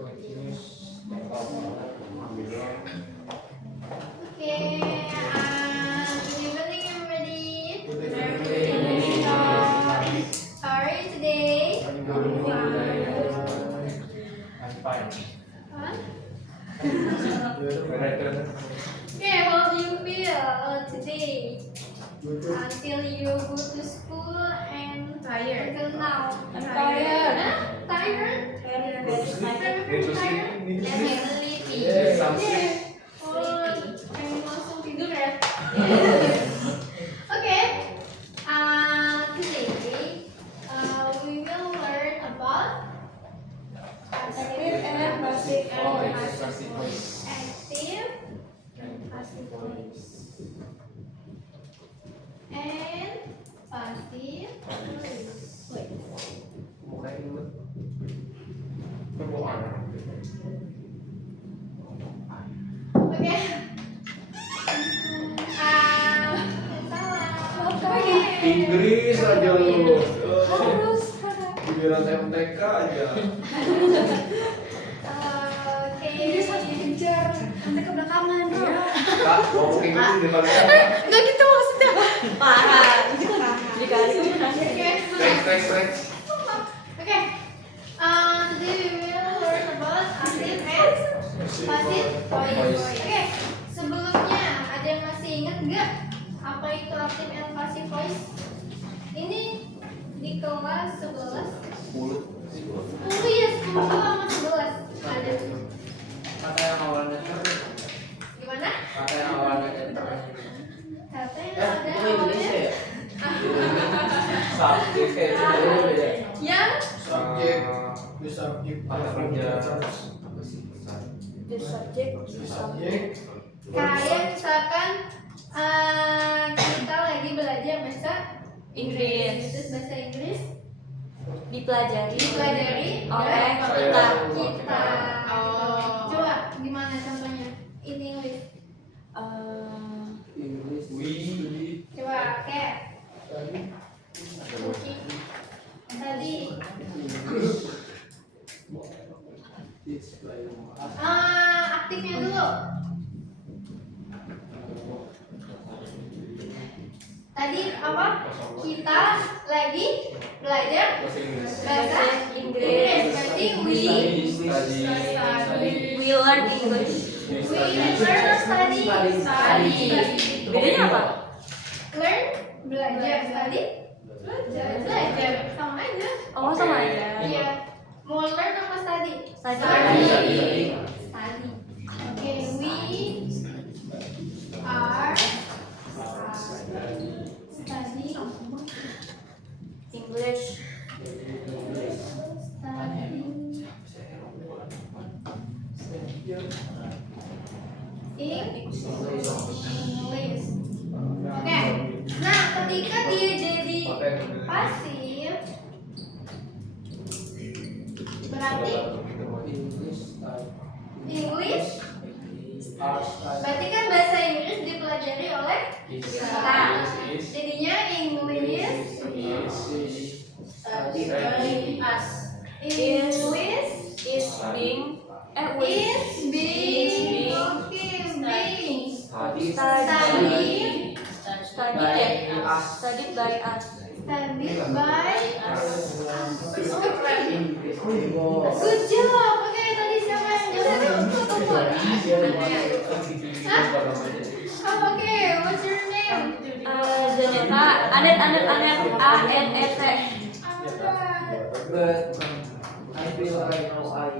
Okay, good evening everybody. Good evening. How are you today? I'm fine. Huh? Better. Okay, how do you feel today? Until you go to school and Tired. until now. I'm tired. Huh? Tired? Very tired? Need to And sleep. sleepy. Yes, I'm Yeah. Oh, pengen langsung tidur ya? Okay. Today, we will learn about Active and passive voice. active and passive voice. And passive voice. Okay. Salah. Inggris aja lu. Harus. Giliran MTK aja. Ini harus dikejar. Nanti ke belakangan. Kak, mau ke Inggris di mana? Enggak gitu maksudnya. Parah. Dikali. Next. Okay. Today we will learn about active and passive voice. Okay. Sebelumnya ada yang masih ingat nggak apa itu active and passive voice? Ini di kelas 11. 10. Oh iya, 10 sama 11 ada. Kata yang awalnya Gimana? Kata yang awalnya Katanya ada awalnya ya? Subjek kayak beda. yang Subjek, subjek, Kata kerja. The subject. subjek, kayak misalkan kita lagi belajar bahasa Inggris. Terus bahasa Inggris Dipelajari dipelajari oleh kita. kita. Oh. Coba gimana contohnya in English? We. Coba kayak tadi aktifnya dulu. Tadi apa? Kita lagi belajar bahasa Inggris. Berarti we learn English. learn or study. Bedanya apa? Learn belajar, study belajar sama aja. Oh, sama aja. Iya. Mau learn apa study? Study. Okay, we are studying English. English. Oke. Nah, ketika dia jadi pasif, berarti English. Berarti kan bahasa Inggris dipelajari oleh kita. Jadinya English study us. English Is being being studied by us. studied by us. Good job. Oke, tadi siapa yang jawab? Oke, what's your name? Zaneta. Anet A-N-E-T. But I feel right now I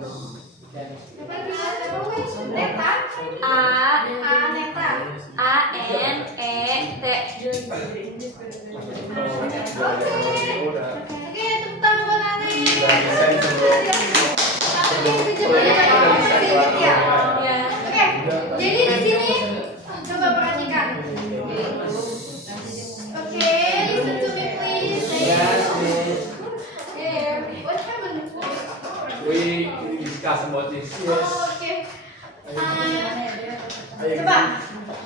Neta. Neta. A-N-E-T. Oke, tepuk tangan buat Ane. Oke, jadi di sini coba perhatikan. Oke, listen to me please. What happened? We discuss about this. Oh, oke. Coba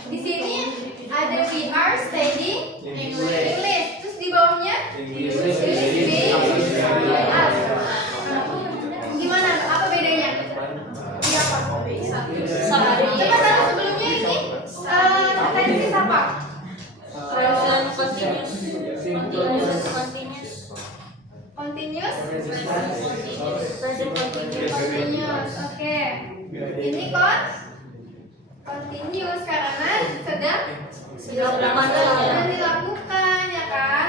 di sini ada we are studying English. Terus di bawahnya English being us. Gimana? Apa bedanya? continuous karena sedang dilakukan ya kan.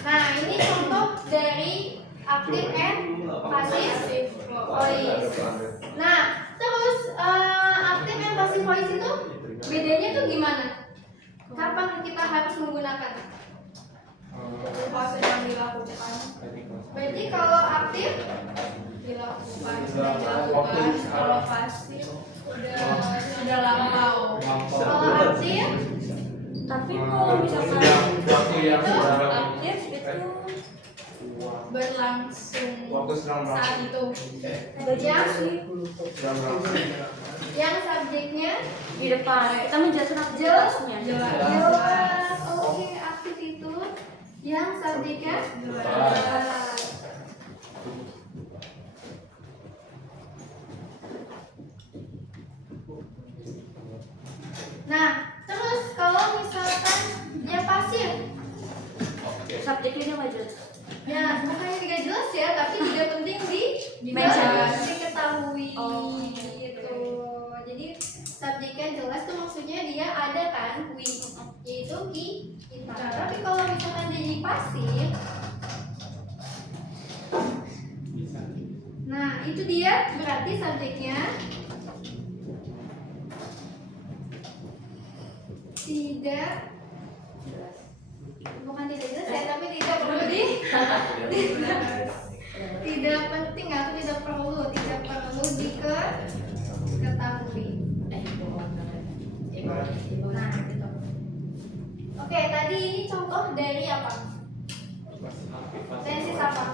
Nah ini contoh dari active and passive voice. Nah terus active and passive voice itu bedanya tuh gimana? Kapan kita harus menggunakan? Pas sedang dilakukan. Berarti kalau aktif Dilakukan. Kalau pasif sudah lampau. kalau aktif Tapi kalau misalkan waktu yang sudah aktif itu Berlangsung fokus saat itu. yang yang subjeknya di depan kita menjelaskan Jelas. aktivitasnya. jelas. Oke, aktif itu yang subjeknya jelas. Nah, terus kalau misalkan dia pasif, Subjeknya nggak jelas. ya bukannya tidak jelas ya, tapi juga penting Mention. diketahui Oh. gitu. Jadi subjeknya jelas tuh maksudnya dia ada kan we, yaitu kita. Tapi kalau misalkan dia jadi pasif, nah itu dia berarti subjeknya tidak, bukan tidak jelas ya, tapi tidak perlu tidak penting atau tidak perlu diketahui. Nah, gitu. Oke, tadi ini contoh dari apa? Tensis apa?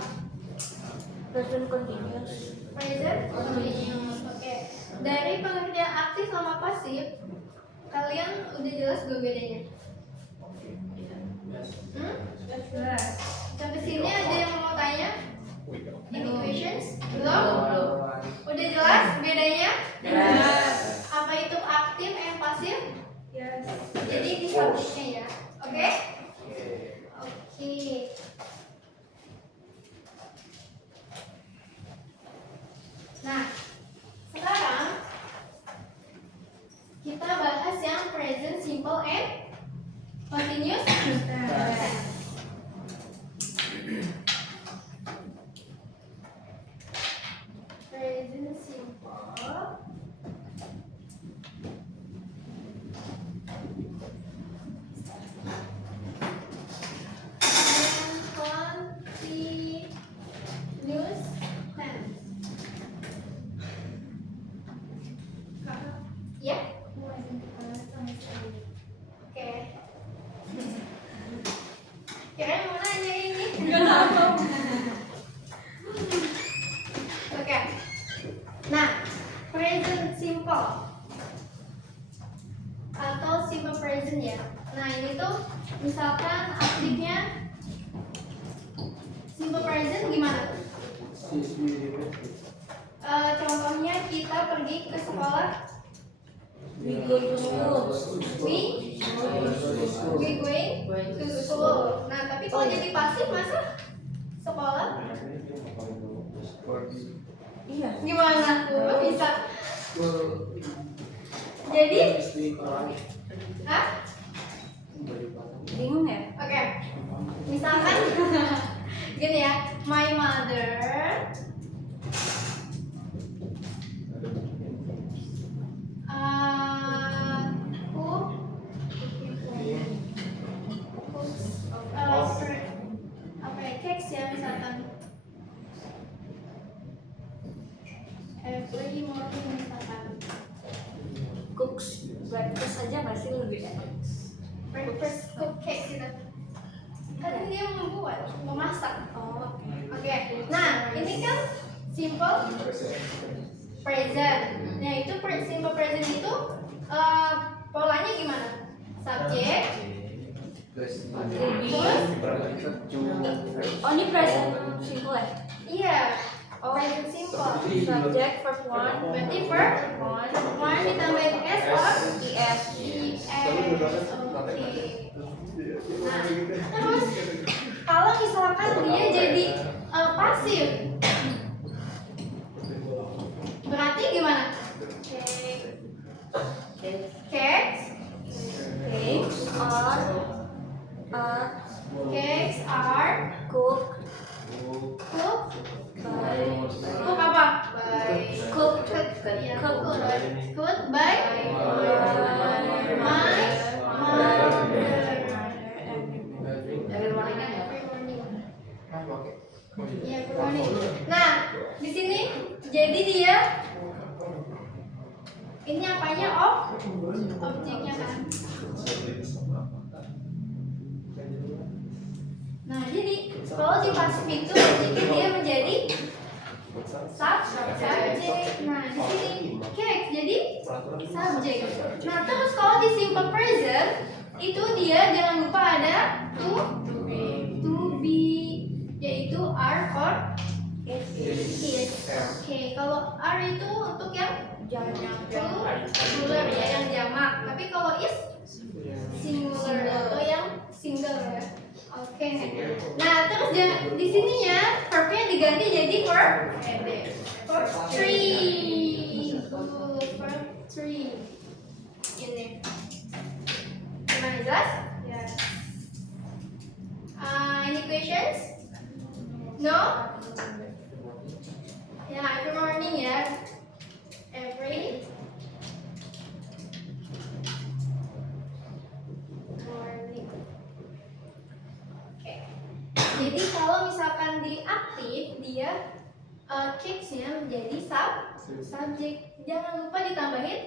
Present continuous. Present continuous. Oke. Dari pengertian aktif sama pasif, kalian udah jelas belum bedanya? Jelas. Sampai sini ada yang mau tanya? Any questions? Belum? Udah jelas bedanya? Jelas. Apa itu aktif and pasif? Yes. Jadi di subjeknya ya. Oke? Oke. Nah, sekarang kita bahas yang present simple and continuous. Present simple and continuous tense. Ya? Oke. Kirain mau nanya ini. Oke. Nah, present simple atau simple present ya. Nah, ini tuh misalkan aktifnya simple present gimana tuh? Contohnya kita pergi ke sekolah. We go to school. We going to school. Nah, tapi kalau jadi pasif masa sekolah Iya. gimana? Kok bisa? Jadi, hah? Bingung ya? Oke. Misalkan gini ya, my mother apa ya, cakes ya misalkan every morning misalkan Cooks breakfast aja nggak sih lebih enak? breakfast cook cake gitu kan dia membuat memasak. Oh. Oke, nah ini kan simple present. Nah itu simple present itu polanya gimana? Subjek, terus Oh ini present simple ya? iya, present simple. Subject verb one. Berarti verb one ditambahin s or Es. es. Oke. Nah, terus kalau misalkan dia jadi pasif, berarti gimana? Oke. dia ini apanya? Objeknya kan. Nah, jadi kalau di pasif itu objeknya dia menjadi subject. Nah, di sini cake jadi subject. Nah, terus kalau di simple present itu dia jangan lupa ada to be yaitu are or is. Oke, kalau are itu untuk yang singular ya, yang jamak. Tapi kalau is singular atau yang single ya. Oke. Nah, terus di sininya verbnya diganti jadi verb 3. Verb 3. Ini. Gimana, jelas? Yes. Any questions? No? Ya, every morning ya. Every morning. Oke. Jadi kalau misalkan di aktif dia case-nya menjadi subject. Jangan lupa ditambahin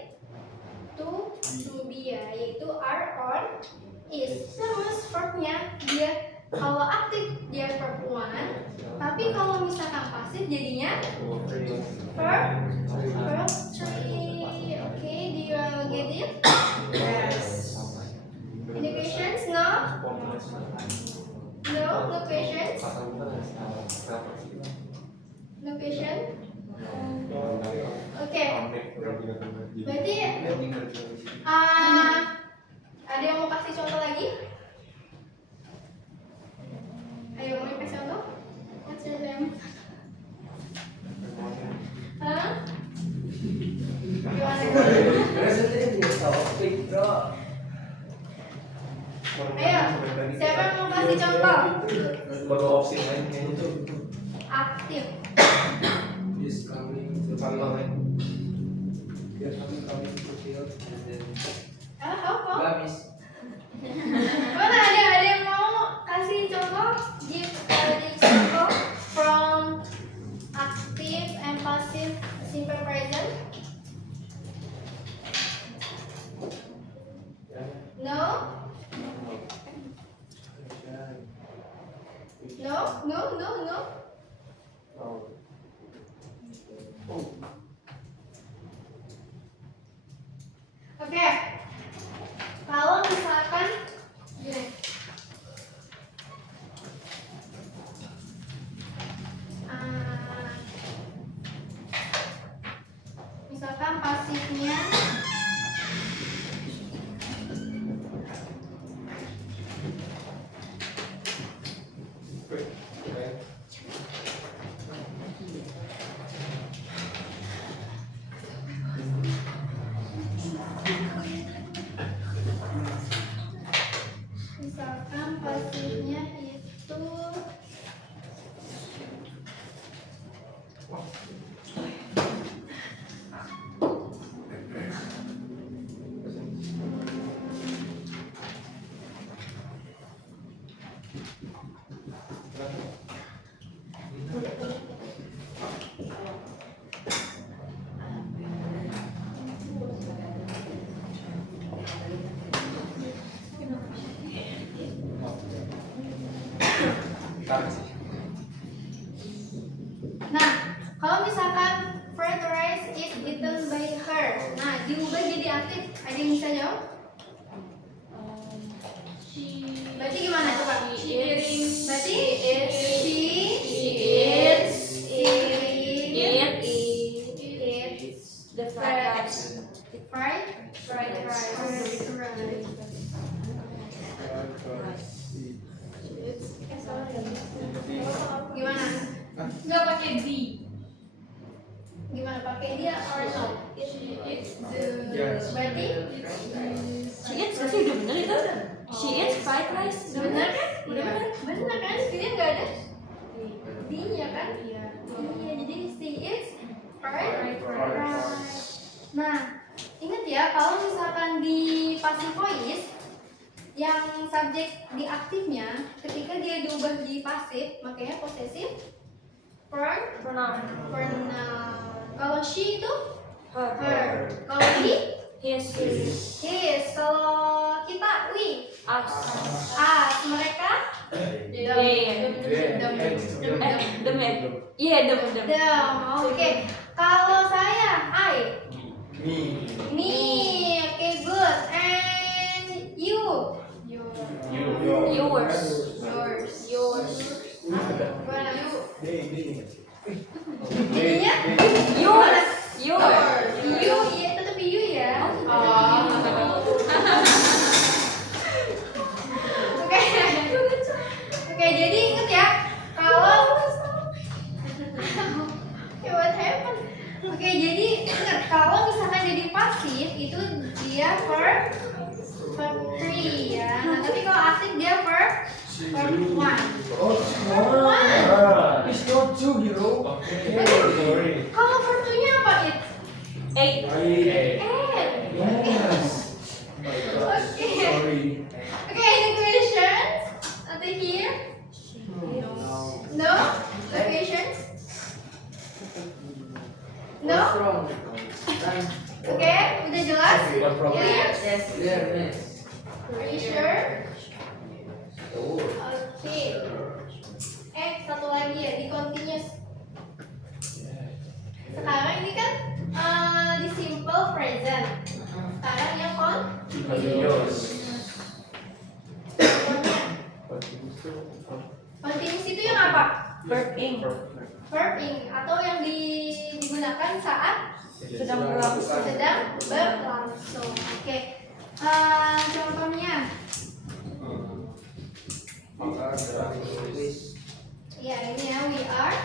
to be ya, yaitu are or is. Terus verbnya dia kalau aktif dia verb 1, tapi kalau misalkan pasif jadinya verb 3. Oke, do you get it? Yes. Any questions? No? No questions? No question? Oke. Berarti ada yang mau kasih contoh lagi? Ayo, mau kasih contoh? What's your name? Hah? Gimana? Ayo, siapa yang mau kasih contoh? Baru opsi lainnya itu Aktif. How? Mana ada yang mau kasih contoh? Give example from active and passive simple present. No? No. Oke. Kalau misalkan gini. Misalkan pasifnya itu Nah, kalau misalkan fried rice is eaten by her, nah diubah jadi aktif. Ada yang bisa jawab? Berarti gimana coba? Berarti eats The fried rice. fried rice. Gimana? Nggak pakai D. Gimana pakai dia or not? She eats Yes. Berarti She eats, pasti udah bener itu. She eats fried rice. benar kan? Benar kan? Dia nggak ada D-nya kan? Iya, jadi she eats fried rice. Nah, ingat ya kalau misalkan di passive voice yang subjek di aktifnya ketika dia diubah jadi pasif makanya possessive pronoun. Kalau she itu Her. her. Kalau he, His. his. Kalau kita we. Us. Mereka Them. Iya, them. them. Oke. Kalau saya I. Me. Me. Oke, good. And you. You. Yours. Yours. Gimana you? They. Jadinya Yours. you, iya tetap you ya. Oke. Oke, jadi ingat ya, kalau okay, what happened? Oke, jadi ingat kalau misalkan jadi pasif itu dia verb 3 ya. Nah, tapi kalau aktif dia verb 1. Oh, it's not two, gitu. Sorry. Kalau verb 2-nya apa it? 8. Yes. Oke. Sorry. Oke, any questions? Nothing here? No? No questions? No? What's wrong? Oke, udah jelas? What problem? Clear? Yeah, miss. Are you sure? Oke. Satu lagi ya, di continuous. Sekarang ini kan di simple present. Sekarang yang Continuous. continuous itu yang apa? Verb ing. Verb ing atau yang digunakan saat Sedang berlangsung. sedang berlangsung. Oke. Contohnya, ya ini ya we are.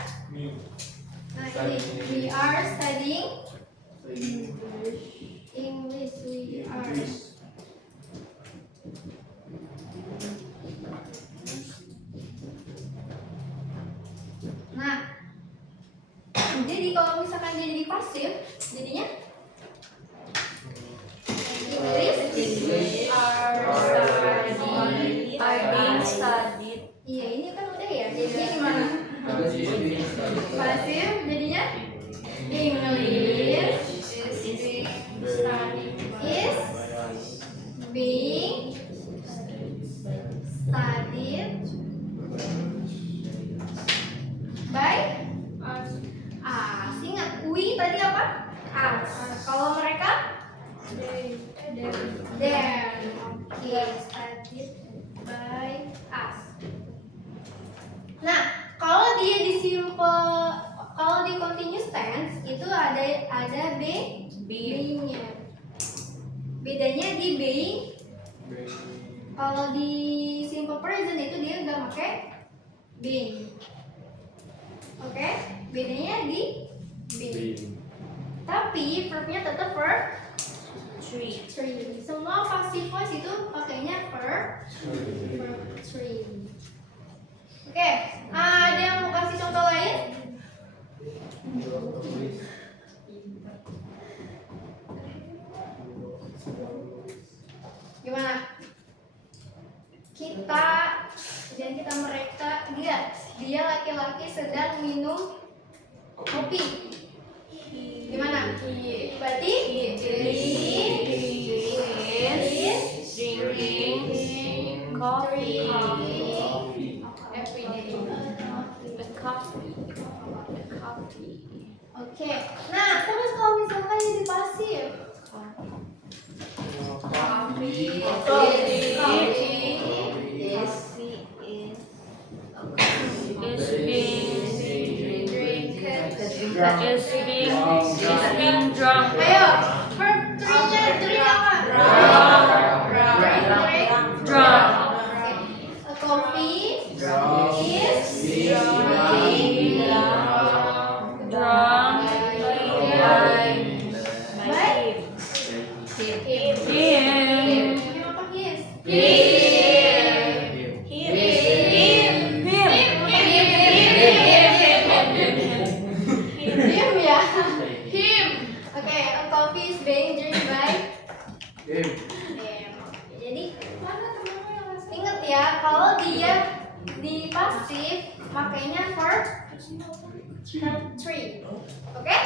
Nah ini we are studying English. We are. Nah, jadi kalau misalkan dia jadi pasif, jadinya English Are being studied. Iya ini kan udah ya. Jadinya gimana? Pasif jadinya English is being studied by us. Ingat we tadi apa? Us. Kalau mereka them. Oke, studied by us. Nah, kalau dia di simple, kalau di continuous tense itu ada being-nya. Bedanya di being, kalau di simple present itu dia nggak pakai being. Oke, bedanya di being. Tapi verbnya tetap verb 3. Semua passive voice itu pakainya verb 3. Oke, ada yang mau kasih contoh lain? Gimana? Mereka dia laki-laki sedang minum kopi. Gimana? Berarti Drinking coffee. every day. Coffee. Oke. Nah, terus kalau misalkan jadi pasif, Is being drunk. ayo, verb 3-nya drink apa? Drunk. A coffee is Drunk. by Him. Him apa his? Him ya. Him. Oke, a coffee is being drink by him. Jadi ingat ya, kalau dia di pasif makanya verb Three. Oke?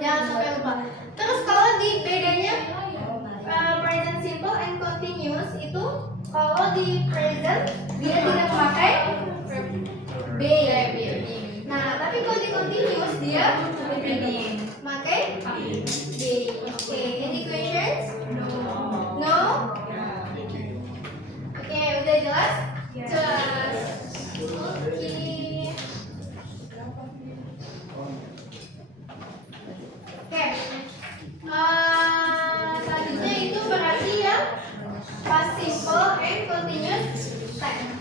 Jangan sampai lupa. Terus kalau di bedanya present simple and continuous itu kalau di present dia tidak memakai being. Nah, tapi kalau di continuous dia memakai being. Oke, any questions? No? Oke, udah jelas? Jelas. Oke. Oke, selanjutnya itu berarti yang past simple and continuous tense.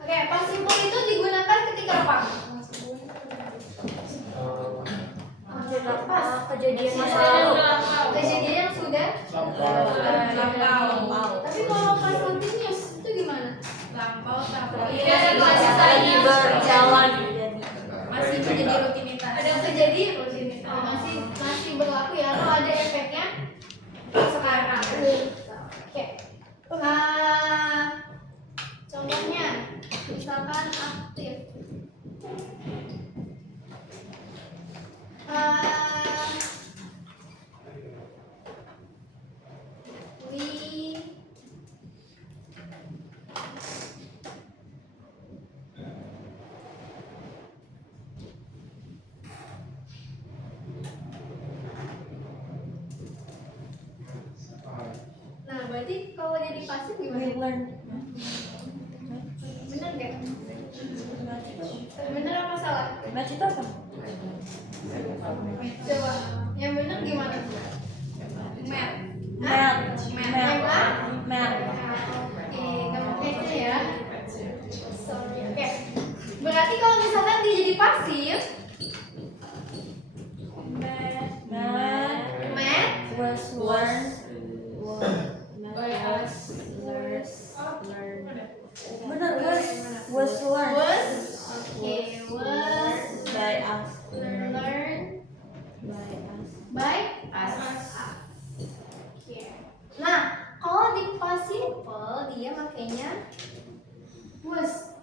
Oke, past simple itu digunakan ketika apa? Pas Kejadian masa lalu. kejadian yang sudah lampau. Tapi kalau pas continuous itu gimana? Iya, masih lagi berjalan. Masih menjadi rutinitas. Ada terjadi masih berlaku ya atau ada efeknya sekarang. Oke. Contohnya misalkan aktif. We Nah, berarti kalau jadi pasif gimana? Bener gak? Bener apa salah? Baca itu apa? Coba, yang bener gimana? Met. Oke, kamu aja ya. Sorry. Oke. Berarti kalau misalkan dia jadi pasif, met Was learned. Benar, was learned. was By us. learned By us. by us. Oke. Nah, kalau di past simple dia makainya was.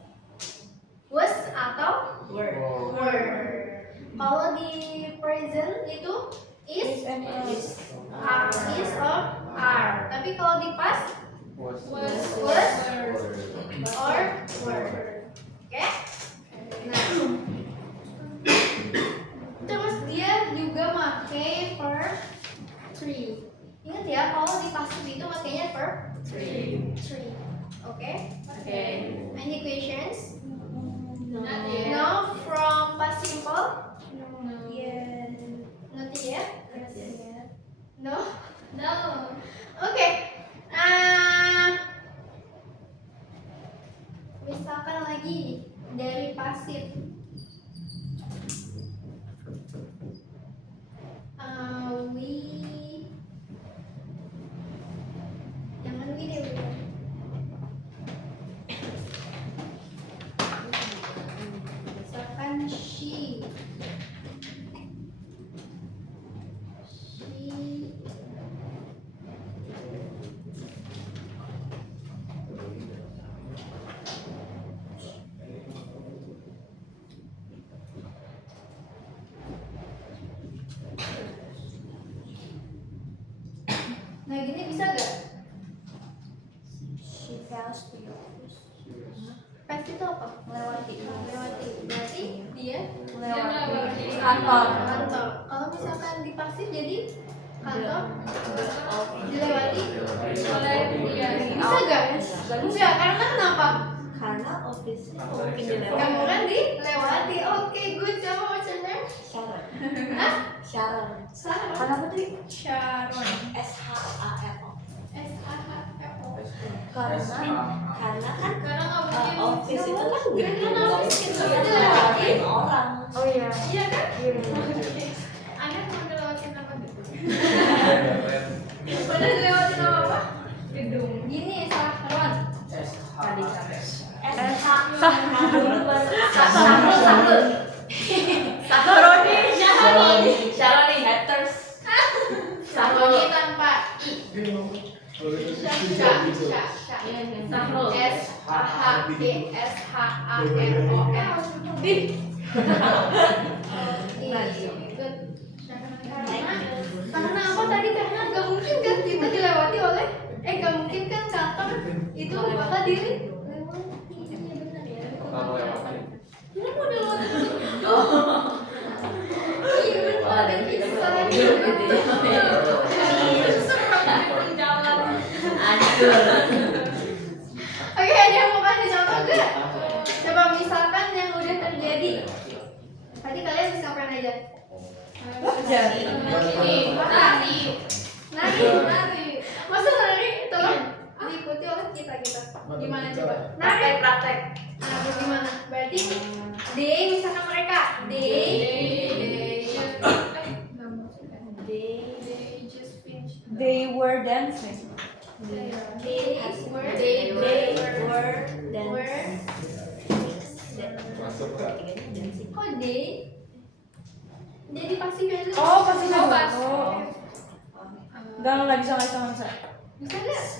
Was atau were. Kalau di present itu is or are. Tapi kalau di past was or were. Oke? Nah. Terus dia juga pakai verb 3. Ingat ya, kalau di pasif itu makanya verb 3. Oke? Any questions? No from past simple? Not yet? No? Oke. Misalkan lagi dari pasif. Jangan we deh. Misalkan she. Nah gini bisa gak? She passed the office. Pasti itu apa? Melewati. Berarti dia Melewati kantor. kantor. Kalau misalkan di pasif jadi kantor dilewati. Bisa gak? Enggak, karena kenapa? Karena office-nya mungkin dilewati. Kamu kan dilewati. Oke, good. Coba what's your name? Sharon. Hah? Sharon. Sarah. Karena Putri. Sharon. SHARO. SHRO. Karena kan Karena nggak mungkin. office itu kan gede Kan office itu banget. dilewatin. Orang. Oh iya. Iya kan? Anda mau dilewatin apa gitu? Udah dilewatin apa? Gedung. Gini, Sarah. SHARO. Sahroni. Sharoni. Haters. Sahroni tanpa i. Sahrul. Sharoni. Karena apa tadi? Karena gak mungkin kan kita dilewati oleh gak mungkin kan kantor itu bakal diri. Kamu lewatin. Ini mau dilewati. Iya betul ada bisa. Oke, ada yang mau kasih contoh gak? Coba misalkan yang udah terjadi. Tadi kalian bisa ngapain aja? Nari. Masa nari? Tolong diikuti oleh kita. Gimana coba? Nari. Praktek. Nah, gimana? Berarti they misalkan mereka. They were dancing. They were dancing. Masuk kak. kok they? Jadi pasti kan? Oh, pasti Oh, pas. pas. Oh. Nggak bisa. Bisa nggak?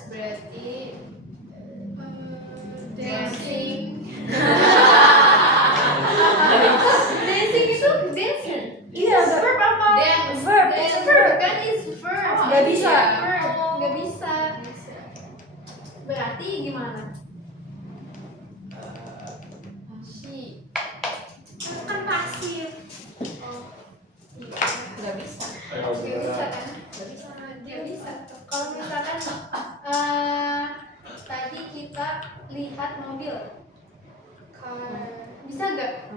Berarti dancing. Dancing itu dancing. Iya, Verb apa? Dance. Verb. It's It's a verb. Kan is verb. Nggak bisa. Verb. Nggak bisa. Berarti gimana? She. Kan pasif. Oh. Nggak bisa. Ayo Nggak bisa beneran. kan? Nggak bisa. Kalau misalkan tadi kita lihat mobil, car, bisa nggak?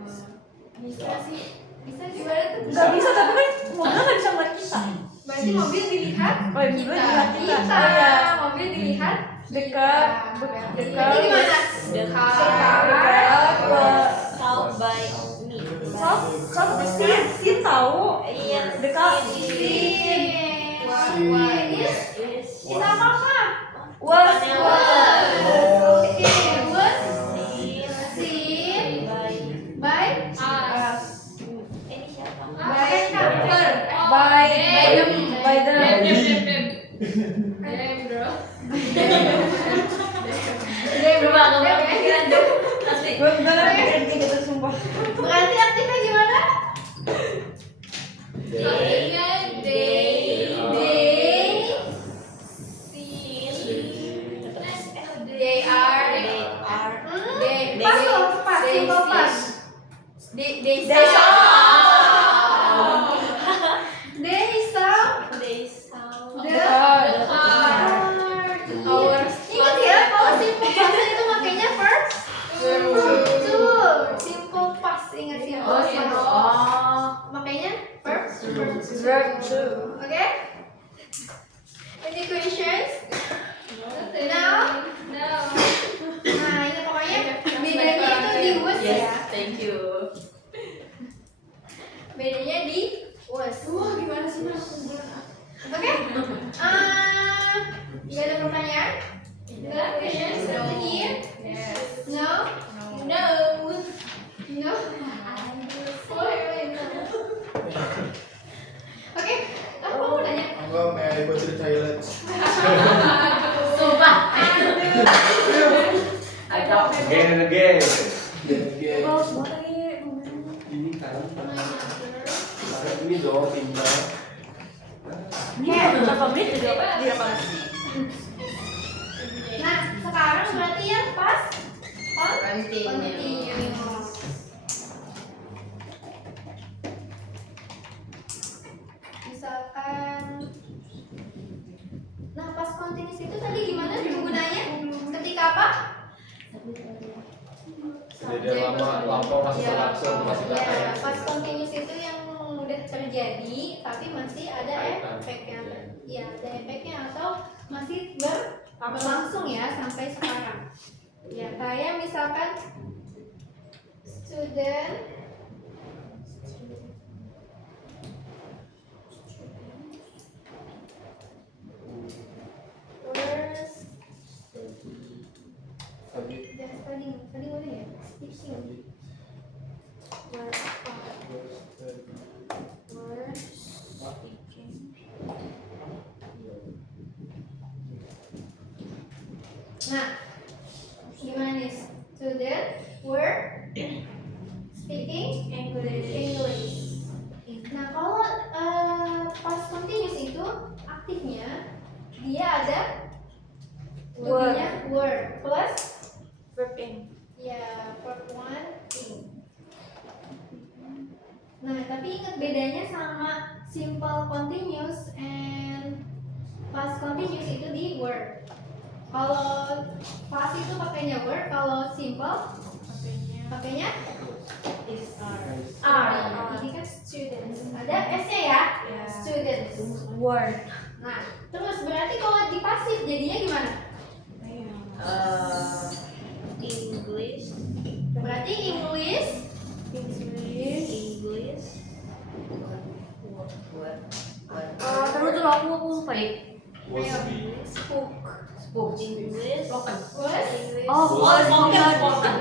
Bisa sih. Bisa gimana tuh? Nggak bisa, tapi kan mobilnya nggak bisa ngeliat kita. Berarti mobil dilihat Oh, iya, mobil dilihat kita. kita. Oh, iya. Mobil dilihat Dekat. Berarti gimana? South by me. Sob, sin tahu. Iya. Dekat. Sin. Is apa? Was. Oke, was seen by us. Ini siapa? By cover. By them. by the. Berubah, nggak kepikiran tuh. Asli. Gue nggak pikiran kayak gitu sumpah. Berarti aktifnya gimana? They. They are. They Pas loh, pas, they simple pas. They saw. They saw the car. Ingat ya, kalau simple past itu makanya verb to. Simple past, ingat simple past. Makanya verb to. Oke? Any questions? Now? Nah, ini pokoknya bedanya itu di was ya. Thank you. Bedanya di was. Wah, gimana sih Mas? Oke? Gak ada pertanyaan? Gak ada questions? Iya? No? No. No? Oh, iya. Oke, aku mau nanya. Enggak, may I go to the toilet? Sumpah. Again and again. Again. Ini kan. Karena ini dong tinggal. Berapa menit juga dia pas. Nah, sekarang berarti yang pas Continue. continuous. Misalkan, nah pas continuous itu tadi gimana penggunanya? Ketika apa? Kejadian lampau masih berlangsung masih Ya, datang. pas continuous itu yang udah terjadi tapi masih ada efeknya. Ya, ada efeknya atau masih berlangsung ya sampai sekarang. Ya, kayak misalkan student first dan studying mana ya? Speaking. Nah, tapi ingat bedanya sama simple continuous and past continuous itu di word. Kalau past itu pakainya word, kalau simple pakainya are. Ini kan students. Ada S-nya ya? Students. Word. Nah, terus berarti kalau di pasif jadinya gimana? English. Berarti English. English. Terus tuh aku lupa deh. Was be. Spoke English. Was. Oh, was spoken.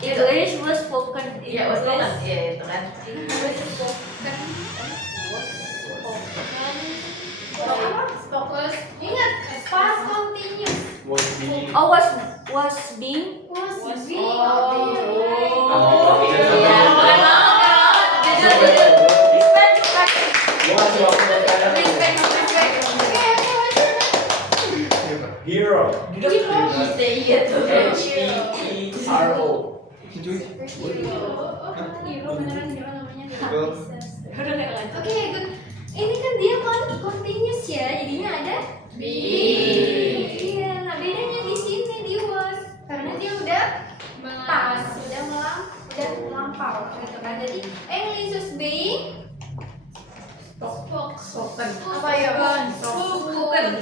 English was spoken. Iya, was spoken. Iya, itu kan. English spoken. Was. Ingat, past continuous. Was be. Oh, was being. Was be. Hero. Iya tuh. Hero. Hero beneran hero namanya. Betul. Oke, good. Ini kan dia continuous ya, jadinya ada Iya, nah bedanya di sini di was karena dia udah pas, udah melampau gitu kan. Jadi English is being Spoken. apa ya? Spoken.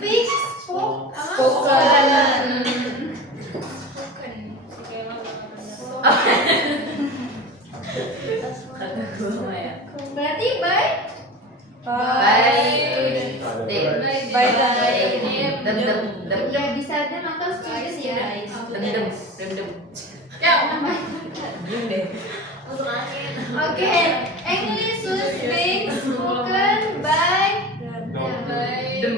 Speak, Kagak gua mah ya. berarti by By dem. ya bisa dem atau student ya. Dem. Oke, English was being spoken by Dem.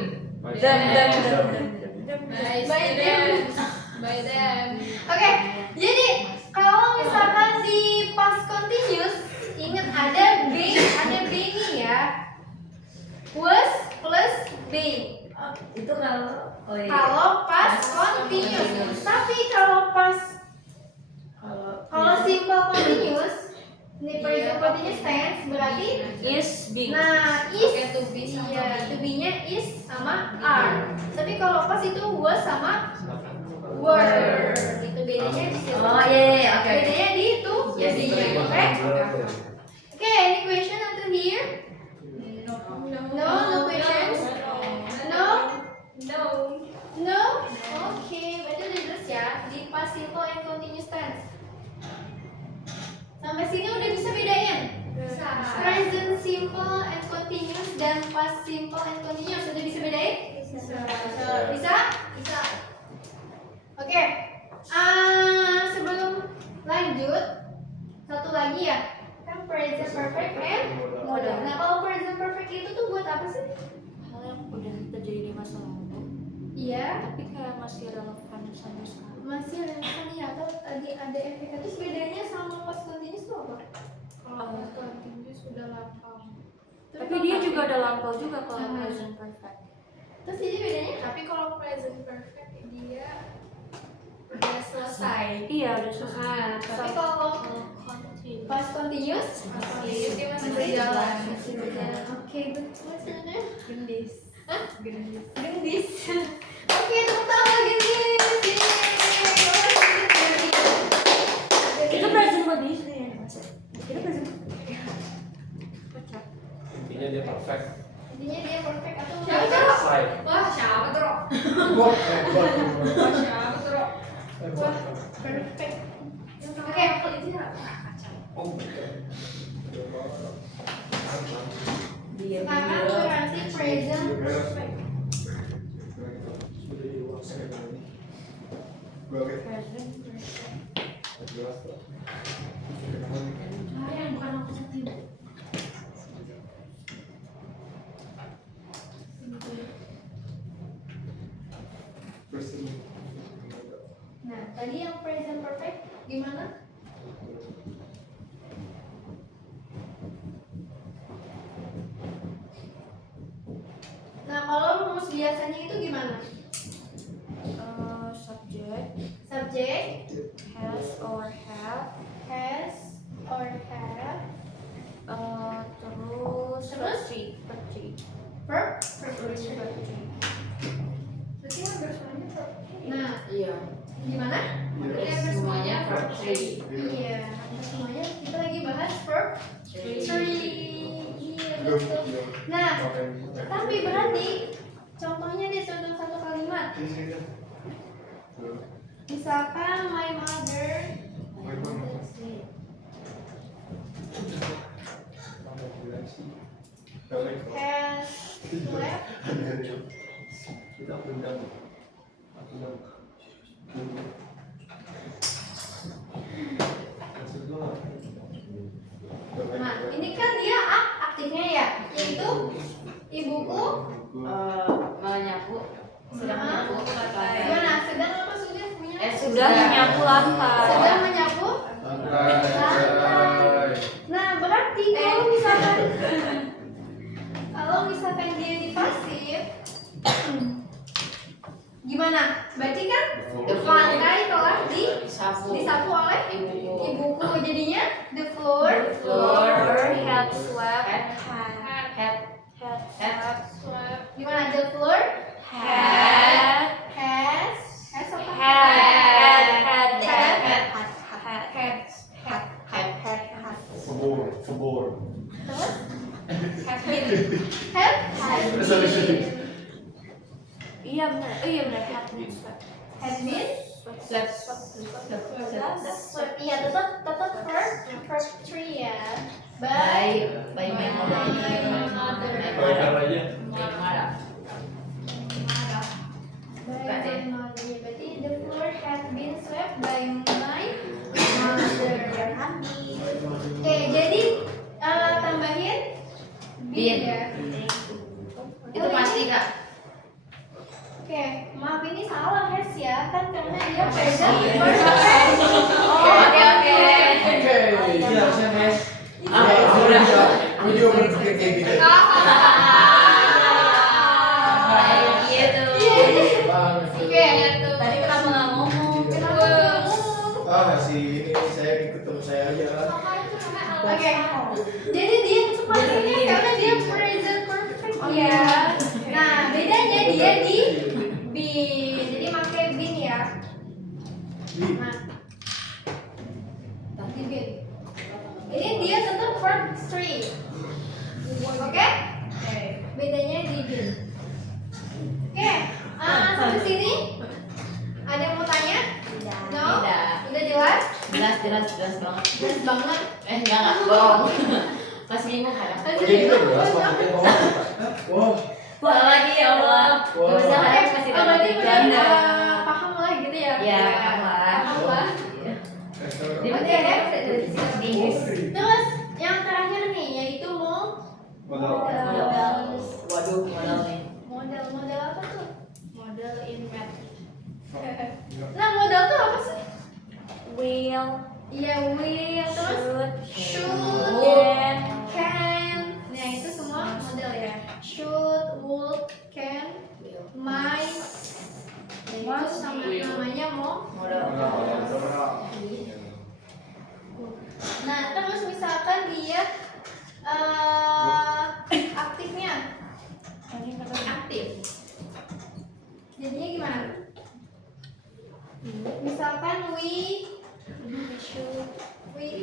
by them. Oke, jadi kalau misalkan di past continuous ingat ada being ya. Was plus being. Itu kalau Kalau past continuous. Tapi kalau simple continuous ini present continuous tense berarti Is being. nah is iya, to be-nya is sama are. Tapi kalau pas itu was sama were. Itu bedanya di situ. Oh iya, oke. Bedanya di itu. Yes, jadinya, oke? Oke, any question until here? No questions? No? Oke, berarti udah jelas ya di past simple and continuous tense. Sampai sini udah bisa bedain? Present simple and continuous dan past simple and continuous udah bisa bedain? Bisa? Oke. Sebelum lanjut, satu lagi ya. Kan present perfect and modal. Nah, kalau present perfect itu tuh buat apa sih? Hal yang udah terjadi di masa lalu, Iya, tapi kayak masih relevan sampai sekarang. masih relevan ya atau tadi ada efek. Terus bedanya sama past continuous itu apa? Kalau continuous sudah lampau. Tapi dia juga ada lampau juga kalau present perfect. Terus jadi bedanya? Tapi kalau present perfect dia udah selesai. Iya, udah selesai. Nah, tapi kalau past continuous Dia masih berjalan. Oke, betul sebenarnya. Gendis. Hah? Gendis. Gendis. Oke, tepuk tangan gendis. Itu present continuous ya, Mas. Itu present. Kocak. Intinya dia perfect. Intinya dia perfect atau Selesai. Wah, siapa tuh, Rok? Siapa tuh, Rok? perfect. Oke, aku itu Sekarang berarti present perfect. Present Yang bukan aku sendiri. Nah, tadi yang present perfect gimana? Nah, kalau rumus biasanya itu gimana? subject Subject has or have has Iya, semuanya kita lagi bahas verb three. Iya, betul. Nah, tapi berarti contohnya nih contoh satu kalimat. Misalkan my mother has slept. Nah, ini kan dia aktifnya ya, yaitu ibuku. Menyapu. Sedang menyapu. Gimana? Sedang apa sudah punya? Sudah menyapu lantai. Sedang menyapu lantai. Nah, berarti kalau misalkan dia di pasif, gimana? Berarti kan lantai telah disapu oleh ibuku. Jadinya the floor Had slept. gimana? The floor Had has apa? Verbor. Terus have Iya benar. Oh iya benar. Had been slept. has been swept. Iya, tetap first three ya. By my mother. Berarti the floor has been swept by my mother. Oke, jadi tambahin Bin. ya. Itu pasti kak. Oke, maaf ini salah has ya, kan karena dia present Iya. perfect. Oke. Iya, harusnya Mas. Gue juga berpikir kayak gitu. Oke, Tadi kenapa nggak ngomong? Ah, si ini saya ikut teman saya aja lah. Oke, jadi dia itu pakainya karena dia present perfect ya. Nah, bedanya dia di bin, jadi pakai bin ya. Nah, di bin. Ini dia tetap verb three. Oke? Bedanya di bin. Oke, sampai sini ada yang mau tanya? No? Tidak. Udah jelas? Jelas banget. Jelas banget. Enggak bohong. Masih bingung kadang. Wow. Salah lagi ya Allah. Wow. Gak bisa kadang masih Oh, berarti gramatikan. udah paham lah gitu ya? Iya, paham lah. Paham lah. Di mana ya? Di Inggris. Terus yang terakhir nih yaitu Waduh, modal nih. model apa tuh? Model in math. Nah, model tuh apa sih? Will. Iya, will, terus Should. can. Nah, itu semua model ya. Should, would, can, might. Nah, itu sama namanya Modal. Nah, terus misalkan dia aktifnya aktif. Jadinya gimana? Misalkan we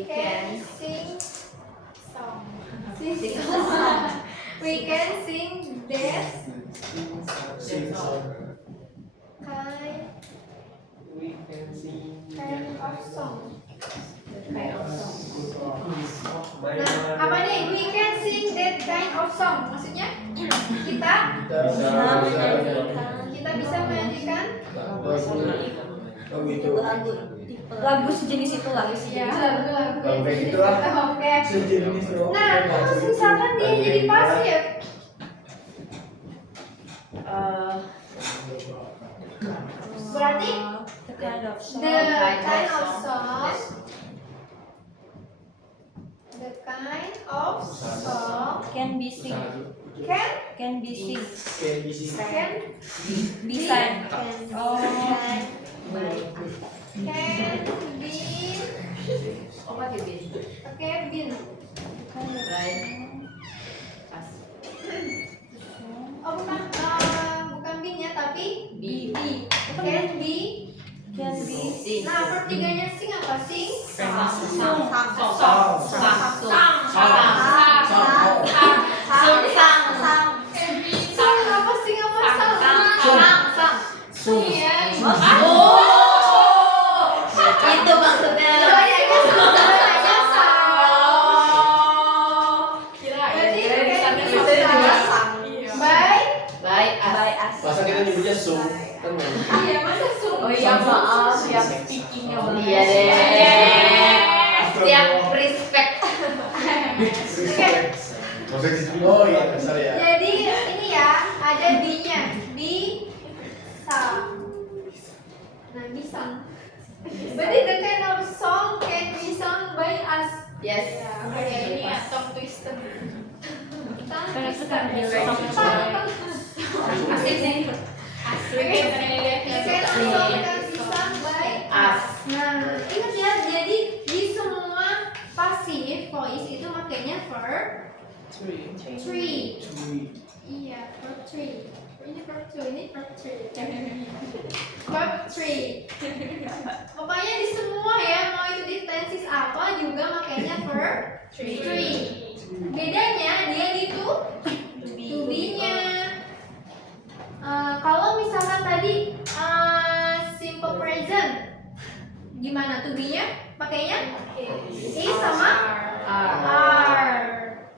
can sing song. We can sing that kind of song. Nah, apa nih? We can sing that kind of song. Maksudnya kita bisa menyanyikan Lagu sejenis itu lah. ya lagu-lagu Kayak gitu lah. Oke. Sejenis dong. Nah, terus misalkan dia jadi pasif. Berarti The kind of song. the kind of song Can be sing. Can be sing. can Be sang. Oh. can be Oh, pakai bin. pakai bin. Right. Pas. Oh, bukan bin ya, tapi Bi. can be. Can be. Sing. Nah, pertiganya sing apa? Sing Apa sih nggak masalah? Iya. Itu maksudnya. Masa kita nyebutnya sum kan Iya, masa Oh iya maaf, yang speakingnya banget. Iya deh. Siap respect. Oh iya, sorry ya. Jadi ini ya, ada B-nya. Bisa. Nah, bisa. Berarti the kind of song can be sung by us. Yes. Ini ya, tongue twister. Karena suka dia Asik sih. Asli kan The kind of song can be sung by us. Nah, ingat ya, jadi di semua passive voice itu makanya verb 3. Iya, verb 3. Ini verb 2, ini verb 3. Verb 3. Pokoknya di semua ya, mau itu di tenses apa juga makanya verb 3. Bedanya dia di to be-nya. Kalau misalkan tadi simple present, gimana to be-nya? Pakainya is sama are.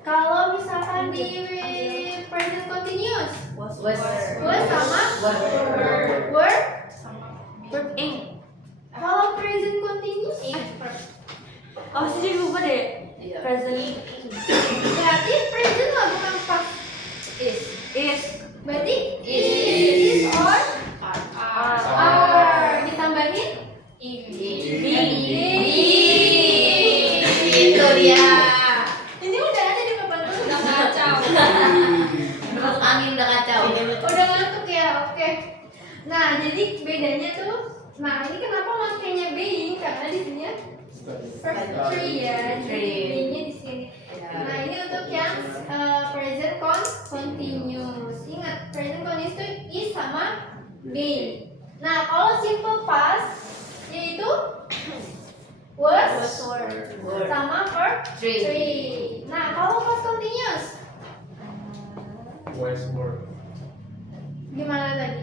Kalau misalkan di present continuous, was sama were. verb ing. Kalau present continuous, Oh sih jadi lupa deh. Present berarti present lah bukan past. is Berarti is or are. Ditambahin Itu dia. ini udah ada di papan dulu. Udah kacau. Masuk angin udah kacau. Udah ngantuk ya, oke. Nah, jadi bedanya tuh, nah ini kenapa makanya being karena di sini first three ya, jadi beingnya di sini. Nah ini untuk yang present continuous. Ingat present continuous itu is sama being. Nah kalau simple past yaitu was sama verb three. Nah kalau past continuous Westward. gimana tadi?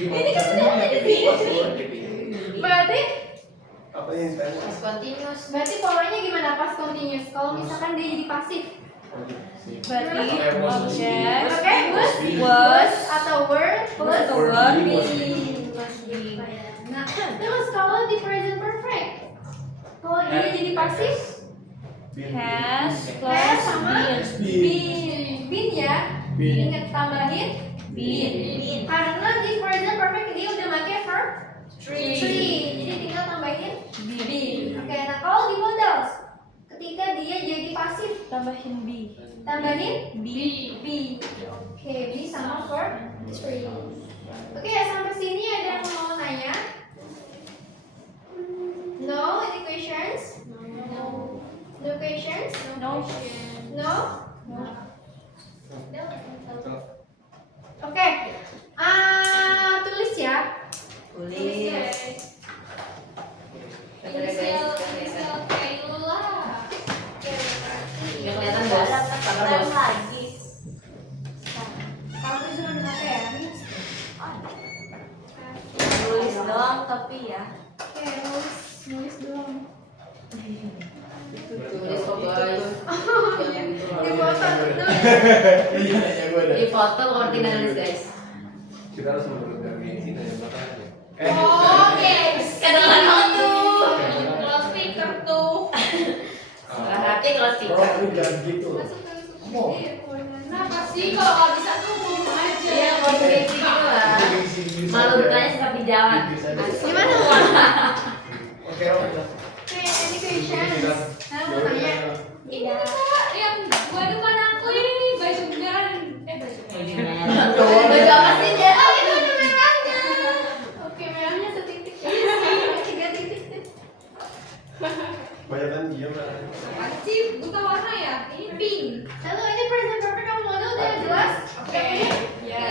Ini kan udah ada di sini. Berarti Apa yang tanya? Continuous. berarti polanya gimana past continuous? Kalau misalkan dia jadi pasif, berarti objek oke, was atau were plus atau were being. Nah, terus kalau di present perfect, kalau dia jadi pasif, has has plus sama been. been ya. Been. Ingat tambahin been. Karena di present perfect dia udah pakai verb three. Jadi tinggal tambahin been. Oke, nah kalau di modals, ketika dia jadi pasif, Tambahin b. tambahin B. B. Oke, B sama verb 3. Oke, ya sampai sini ada yang mau nanya? No? Any questions? No. No questions? No. No? Oke. Tulis ya. Tulis. Misal Kayla. Yang kelihatan bos. Kamar bos. Kalau tulis udah pakai ya. Tulis doang tapi ya. Oke, nulis doang. Tulis kok guys. Di foto tulis. Iya, nanya gue dah. Di foto kalau tidak nulis guys. Kita harus menurunkan gengsi dan belakangnya. Oke. Kadang-kadang tuh. Kalau speaker tuh. Berarti kalau Bro, speaker. lu jangan gitu. Mau. Kenapa sih kalau nggak bisa tuh ngomong aja? Iya, mau gengsi gitu lah. Malu bukanya suka di jalan. Gimana? Oke, oke. Oke, any questions? Nah, mau tanya? Ini kak, yang gua depan aku ini baju merah. Baju Baju apa sih dia? Oh, itu ada merahnya. Oke, merahnya setitik. Tiga titik. Banyak kan dia mana? Wajib buta warna ya. Ini pink. Lalu ini present perfect kamu model udah jelas? Oke. Ya.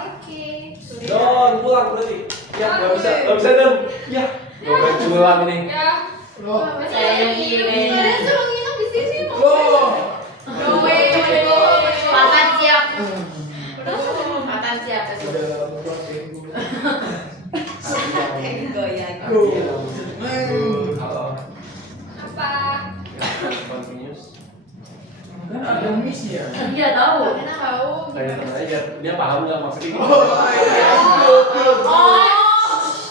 Oke. Don, pulang berarti. Ya, nggak bisa dem. Ya. Gue culang nih. Ya. Loh. Saya yang ini. Kalian suruh nginep di sini mau. Loh. Makan siap. Makan siap. Udah buat minggu. Goyang. Halo. Apa? Continuous. Kan ada missnya. Dia tahu. Kalian tahu. Kayak temen aja, dia paham nggak maksudnya?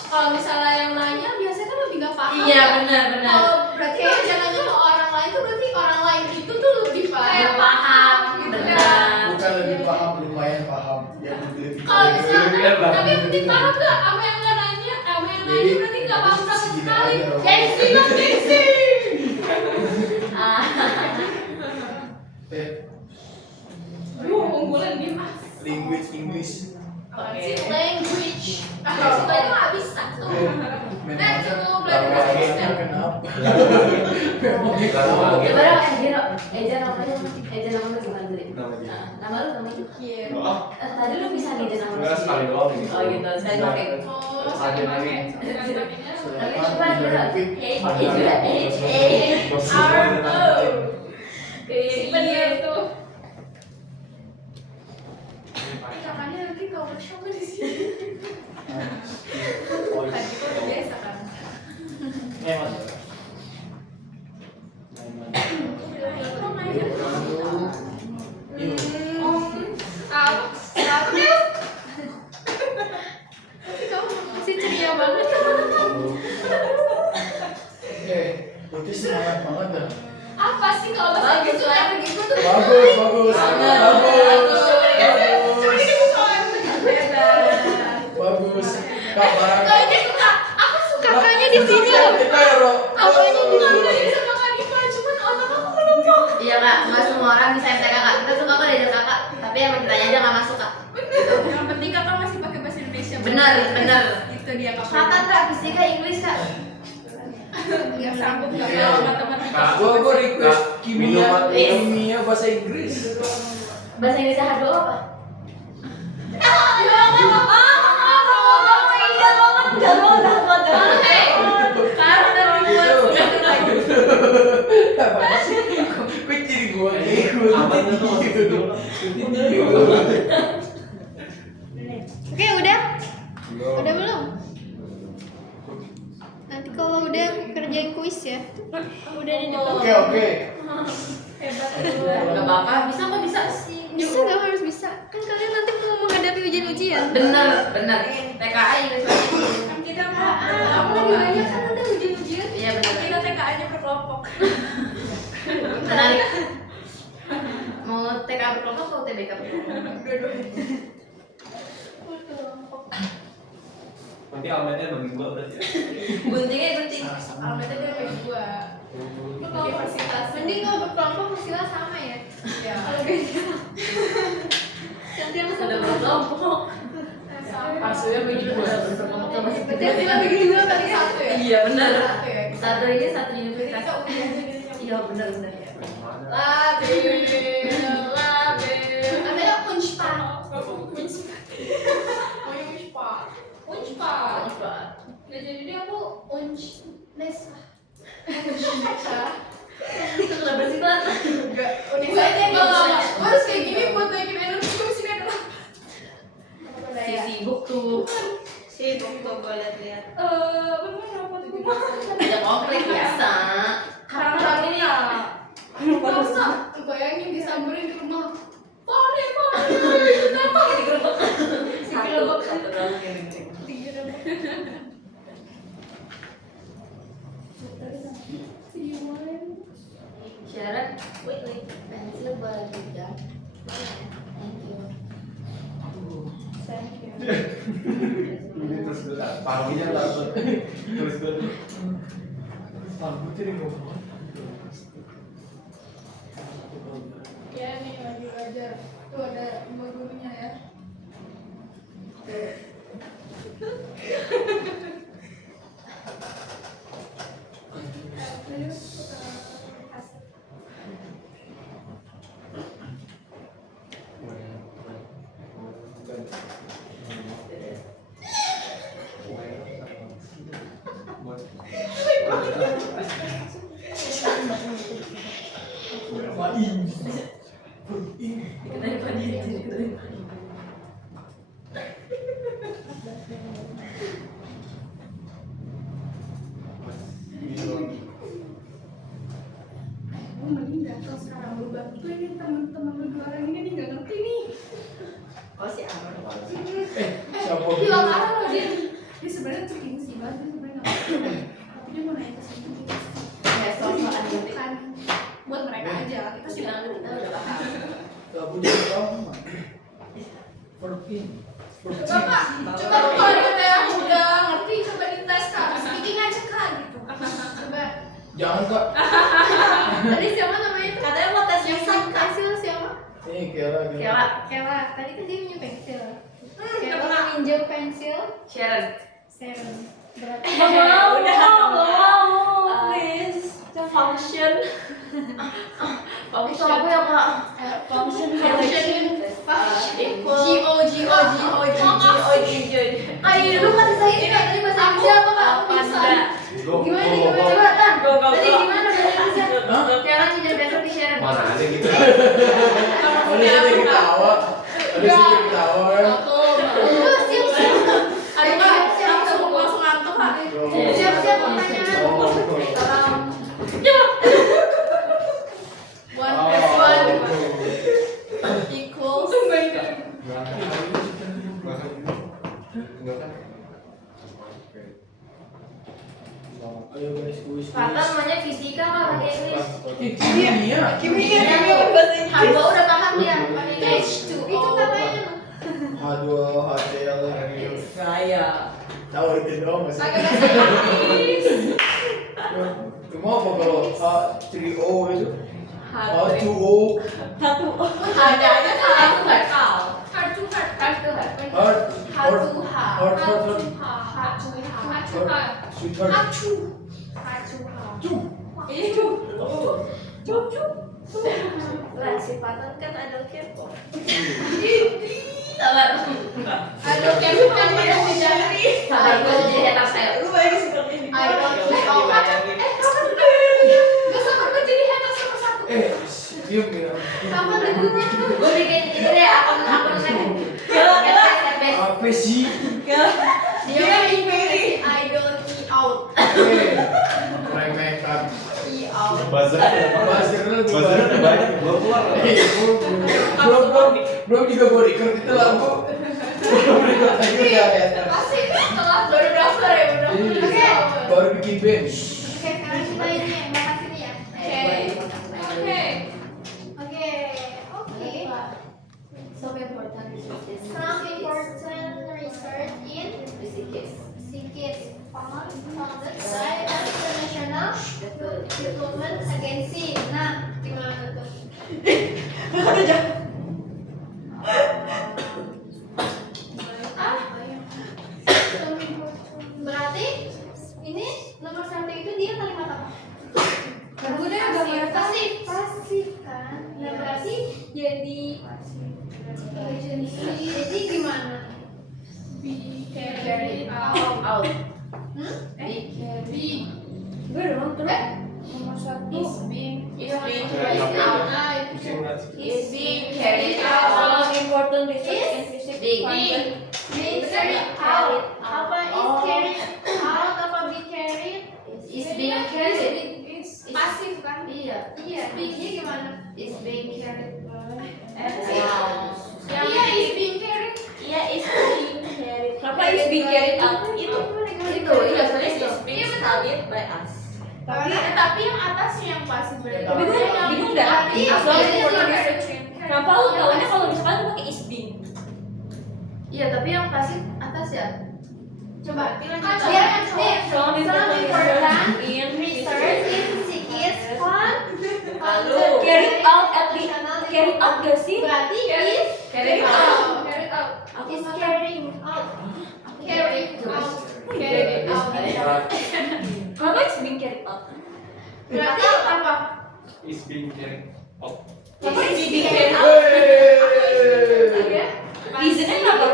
Kalau misalnya yang nanya biasanya kan lebih gak paham. Iya benar. Kalau berarti kalau jangan nanya ke orang lain tuh berarti orang lain itu tuh lebih paham. Kayak paham. Gitu Benar. kan. Bukan lebih paham, lumayan paham. Ya lebih. Kalau misalnya Tapi yang penting paham nggak? Sama yang nggak nanya, sama yang nanya berarti nggak paham sama sekali. Gengsi lah gengsi. Ah. Aduh, unggulan dia mas. Language English. Oke. Language. Situ aja nggak bisa tuh. Nah, itu belajar bahasa Inggris. Kenapa? Coba dong, Eja namanya bukan Dri. Namanya. Nama lu? Iya. Tadi lu bisa nih nama lu. Enggak, sekali doang ini. Oh gitu, sekali pakai. Oh, Ada lagi. Tapi coba beneran. Simpen dia itu. Makanya nanti kalau workshop di sini. Kan itu udah biasa kan. Apa? Kamu masih ceria banget. Berarti semangat banget dah. Apa sih kalau bahasa Inggris tuh kayak begitu tuh? Bagus, bagus. Bagus. Kak, barang. Kayaknya suka, aku suka kakaknya di sini loh. Kakaknya di sini sama Kak Diva, cuman otak aku lupa. Iya kak, nggak semua orang bisa MTK kak. Kita suka kok diajak kakak, tapi emang kitanya aja nggak masuk kak. Yang penting kakak masih pakai bahasa Indonesia. Benar. Itu dia kakak. Kata kak, fisika Inggris kak. Nggak sanggup nggak Ya, mau matematika. Gua request Minum, kimia bahasa Inggris. Bahasa Inggris H2 apa? Apa sih? Kok jadi gua ikut? Aman tuh maksudnya. Oke, udah? Udah belum? Nanti kalau udah kerjain kuis ya. Udah di depan. Oke. Hebat. Gak apa-apa, bisa kok bisa. Bisa nggak harus bisa? Kan kalian nanti mau menghadapi ujian-ujian. Bener. TKA Inggris Kan kita aku lagi banyak kan ada ujian-ujian. Iya bener. Kita TKA-nya berkelompok. Menarik. Mau TK berkelompok atau TBK berkelompok? Nanti almetnya bagi gua berarti ya. Guntingnya gunting. Almetnya dia bagi dua. Universitas. Mending kalau berkelompok hasilnya sama ya. Iya. Kalau beda. Nanti yang Sudah satu berkelompok. Hasilnya bagi dua. Berkelompok sama si berarti hasilnya bagi dua kali satu ya. Iya benar. Satu ya. Satu ini satu Jadi universitas. kita ujian jadi Iya benar. Labil. Katanya Unspar. Unspar. Nah jadi dia aku Nesa. Sudah bersifat. Universitasnya nggak harus kayak gini buat naikin energi ke sini adalah. Si sibuk tuh. Sibuk tuh gue lihat-lihat. Bener apa tuh? Ada konflik biasa. Karena ini ya. Masa bayangin disamperin di rumah. Pare. Kenapa? Digerebek. Digerebek. Satu doang yang digerebek. Syarat, wait, pensil boleh juga. Thank you. Ini terus gua paginya langsung terus gua dulu. Aku jadi ngomong. Ya nih lagi belajar. Tuh ada dua gurunya ya. Buat bantuin teman-teman berdua orang ini nggak ngerti nih. Oh si Amar. Siapa? Bilang apa loh dia? Dia sebenarnya tuh gengsi banget, dia sebenarnya nggak ngerti. Tapi dia mau naik ke situ gitu. Ya soal Kan buat mereka aja. Kita sih nggak ngerti. kita udah paham. Aku jadi kamu. Perpin. Coba kalau kita yang udah ngerti coba dites kak. Speaking aja kak gitu. Coba. Jangan kak. Tadi siapa namanya tuh? Katanya mau tes lisan kak. Pensil siapa? Ini Kela. Kela. Tadi kan dia punya pensil. Kela minjem pensil. Sharon. Sharon. Berarti Please. Function. Itu apa ya kak? Function. Equal. Ayo dulu kasih saya ini tadi bahasa Indonesia apa kak? Bisa. Gimana? Tan? Tadi gimana bahasa Indonesia? Sharon jadi besok di Sharon. Mana ada gitu. Ada sih ketawa. Ada sih ketawa kan. Ayo kak, langsung ngantuk kak. Siap-siap pertanyaan. One plus one equals. Ayo guys, kuis. Kata namanya fisika kak pakai Inggris. Kimia. Hamba udah paham dia pakai Inggris. Itu katanya. H2 HCl. Saya. Tahu itu doang masih. Pakai bahasa Inggris. Cuma apa kalau H3O itu? H2O. Ada aja kak aku nggak tahu. Hard to hard. Sweetheart. Lah sifatan kan ada kepo. Sabar. Aduh, kepo kan pada sejari. Sabar gue jadi head saya. Gak sabar gue jadi head sama satu. Diam ya. Apa berikutnya? Gue bikin ini deh akun Apa sih? dia ini idol out. Remehkan. Buzzer. Buzzer udah banyak belum keluar. Belum juga gue record itu lagu. Lagi udah ya. Pasti setelah baru daftar ya udah. Oke. Baru bikin band. Oke, sekarang kita ini yang bahas ini ya. Oke. Oke. So important research. Some important research in physics founded by International Development Agency. Nah, gimana tuh? Berarti ini nomor satu itu dia kalimat apa? Pasif kan? Nah, berarti jadi gimana? Be carried out. Gue dong terus. Nomor satu. Is being carried All important research in physics. Being Carried out. Apa is carried out? Apa be carried? is being carried. Pasif kan? Iya. Iya, be-nya gimana? Is being carried. Iya, is being carried. Iya is being carried. Kenapa is being carried out? Itu iya soalnya is being studied by us. Tapi yang atasnya yang pasif berarti. Tapi gue bingung dah. Tadi Asal ini important sama- research. Kenapa lu taunya kalau misalkan lu pakai is being? Iya tapi yang pasif atas ya. Coba lanjut. Some important research in Research in physics Lalu carried out at the carried out gak sih? Berarti is Carried out. Carried out. is carrying out. Carried out. Carried out. Kenapa is being carried out? Berarti apa? Is being carried out. Apa is being carried out? Wey. Reasonnya kenapa?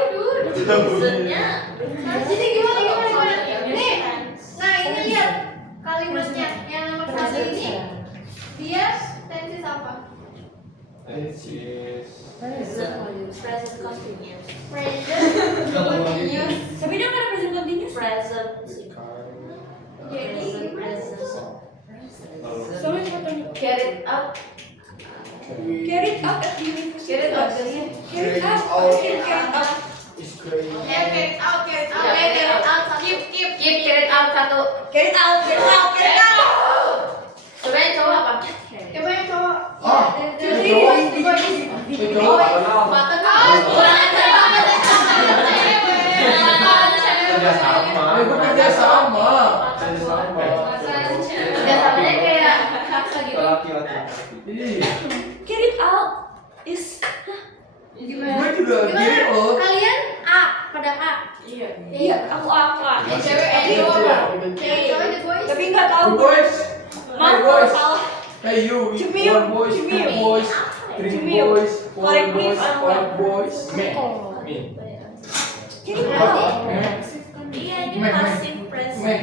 Reasonnya. Jadi gimana? Nih, nah ini lihat kalimatnya yang nomor satu ini dia tensis apa? This is Present continuous. Present continuous. Tapi dia nggak ada present continuous. Present. Jadi Present. Soalnya cuma tanya. Carried out. Carried out at the university. Carried out, yes. Carried out. Carried out. Is crazy. Carry out. Carry out. Keep carry out satu. Carried out. Carried out. Carried out. Sebenarnya cowok apa? Coba yang cowok. Ah, Dari cowok. boys, boys. Itu cowok. Button out. Kurang ajar banget ya sama Kerja sama. Bekerja sama. Udah samanya kayak kakak gitu. Laki-laki. Ih, Carried out is gue juga Gimana? gitu. Kalian A pada A. iya aku apa? Yang cewek A Iya, cowok. iya. Yang cowok the boys. Tapi nggak tahu. Hey boys. Maaf Hey kalau boys. salah. Hey you. Cemil. One boys. Two Cemil. boys. Three Cemil. boys. Four Correct me boys. if I'm Five wrong. boys. Me. Carried out. Iya ini Meh, meh. passive present. Meh.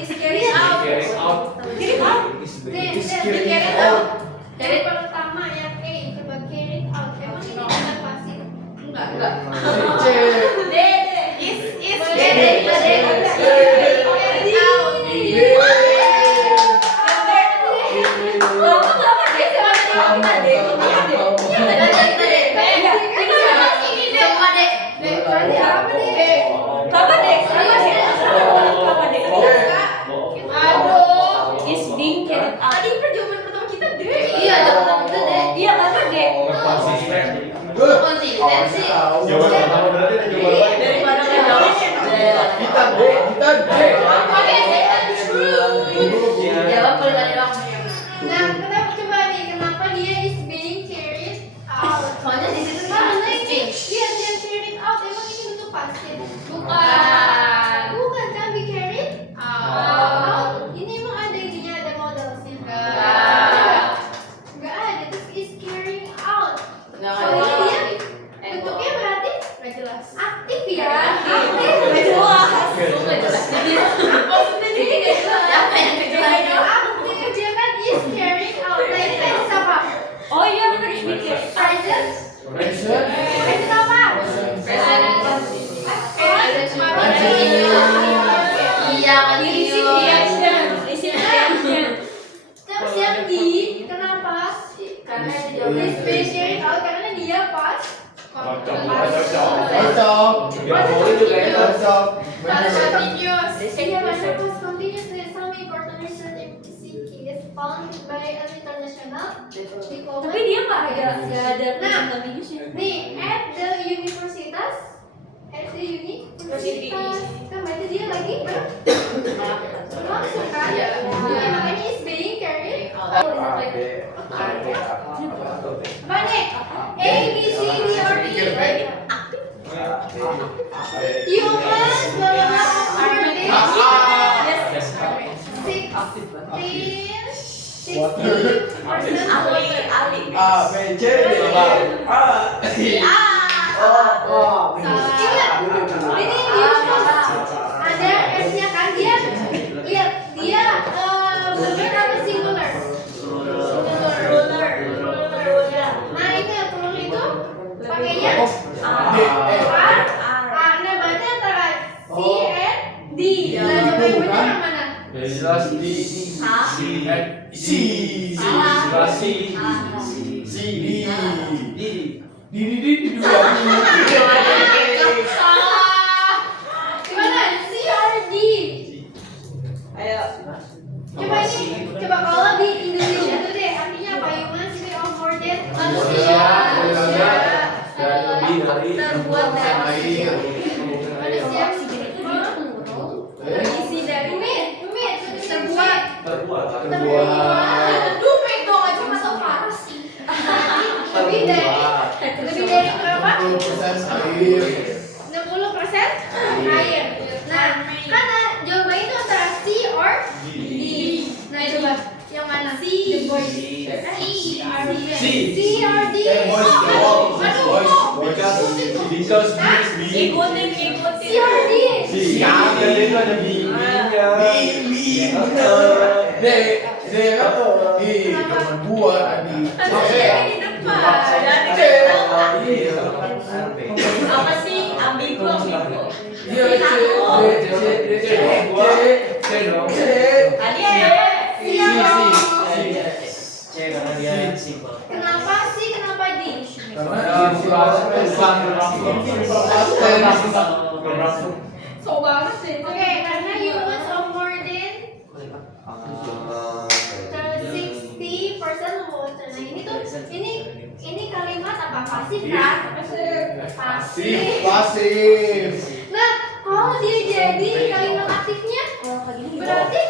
Is carried out. Carry out. Carried out. Then Is the carried carried out. out. Dari pertama yang A coba carried out. Emang ini benar pasif? Enggak. C. Is Carried out. carried out. Lama lama deh sama kita deh. Iya deh. Semua deh. Berarti apa nih? Sama deh. Sama deh. Sama deh. Aduh. Is being carried out. Tadi perjawaban pertama kita deh. Iya, jawaban kita deh. Iya karena deh. Konsisten. Konsistensi. Jawaban pertama berarti ada jawaban lain. Daripada nggak jawab. Kita D. Kita D. Jawab kalau tadi dong. Nah, kenapa coba nih? Kenapa dia is being carried out? Soalnya di situ Karena kan ini dia carried out. Emang ini bentuk pasif? Bukan. Bukan kan be carried out. Ini emang ada ininya, ada modalnya. Nggak ada. Terus is carrying out. Soalnya dia bentuknya berarti Nggak jelas. aktif ya. Nggak jelas. Nggak jelas. Maksudnya jadi nggak jelas. Siapa yang nggak jelas? Aktif dia kan is carrying out. Nah ini kan siapa? Oh iya benar is being carried out. Present. Present. Present apa? Iya kan Receive the action. Receive the action. Terus yang D, kenapa? Karena Is jawaban being carried out karena dia pas. Cocok. Cocok. Bener. Continuous. Iya, bahasa pas continuous. There's some important research in physics found by an international diploma. Tapi dia nggak ada Nah, continuousnya. nih, at the universitas, kan berarti dia lagi langsung kan? Iya. Jadi makanya is being carried. A, B, Apa nih? A, B, C, D, or E. Humans will have over this 60% Ali. A, B, C, D. A. Ingat, ini dia ada S-nya kan dia. Lihat, dia bener apa singular? Singular. Nah ini peluru itu pakainya D, E. A. Nah berarti antara C and D. Nah coba yang bener yang mana? jelas di C. jelas C. C. D. Di. D. Gimana? C or D? Ayo. Coba ini, coba kalau di Indonesia tuh deh, artinya apa? Humans we are more than manusia. terbuat dari Manusia. Isi dari Rumit, terbuat. Terbuat. Dumit dong aja masa Faras sih. Lebih dari berapa? 60% air. 60% air. Nah, karena jawabannya itu antara C or D. Nah, coba yang mana? C. The boys. C or D. C or D. Boys. Because ikutin. C or D. Siapa itu ada bimbingnya. D. Teman buat Adi. Di depan. C. Apa sih ambigu? Dia C. Tadi ada. C karena dia Kenapa sih? Kenapa di? Karena So banget sih. Oke, karena humans of more than 60% of water. Nah ini tuh ini kalimat apa? Pasif kan? Pasif. pasif. Nah kalau dia jadi kalimat aktifnya berarti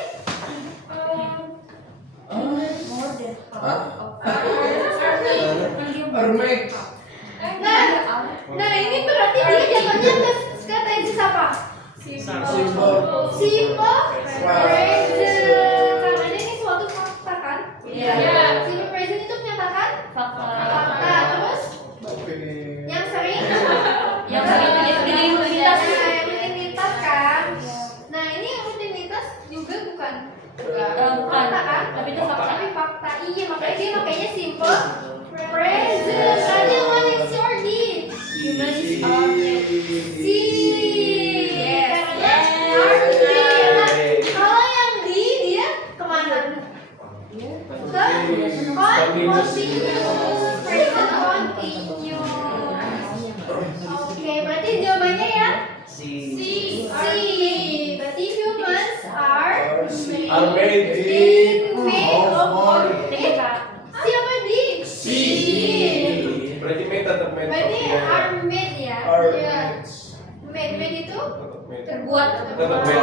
Ermek. nah ini berarti dia jatuhnya ke tenses apa? Simple. Simple present. Karena ini suatu fakta kan? Iya. Simple present itu menyatakan fakta. Terus yang sering Yang sering terjadi rutinitas. Nah, yang rutinitas kan? Nah ini yang rutinitas juga bukan fakta kan? Tapi itu fakta. Tapi fakta. Iya makanya dia makanya simple present. Berarti one is your did. Kalau yang di dia kemana? Ke continuous. Present continuous. Oke, berarti jawabannya ya C. Berarti humans are made made of more. TK. Siapa di? Berarti made tetap made. Berarti are made ya. Are Iya. Made itu Terbuat. Tetap made.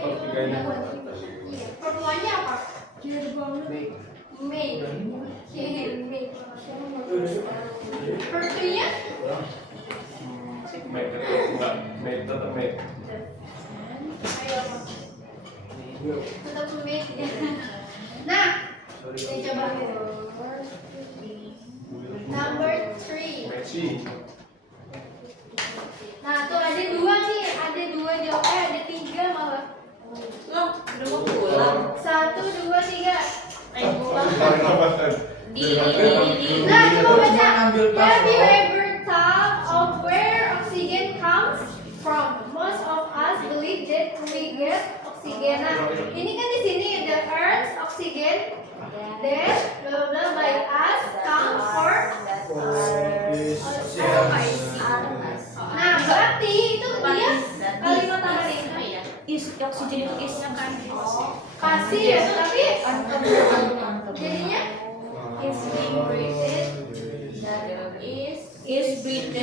Oh, tiganya. Iya. Pertemuannya apa? Made. Made. Pertunya Made tetap enggak. Made tetap made. tetap made ya. Nah, kita coba number 3. Messi. Nah, tuh ada dua nih, ada dua jawabnya, ada tiga malah. Loh, udah mau pulang. 1, 2, 3. Di. Nah, coba baca. Ambil tas, Have you loh. ever thought of where oxygen comes from? Most of us believe that we get oxygen. Nah, ini kan di sini the earth's oxygen that blah blah blah by us comes for. Nah, berarti itu dia kalimat apa nih? Oksigen itu isnya kan. Pasif ya, tapi jadinya is being breathed. Is breathed.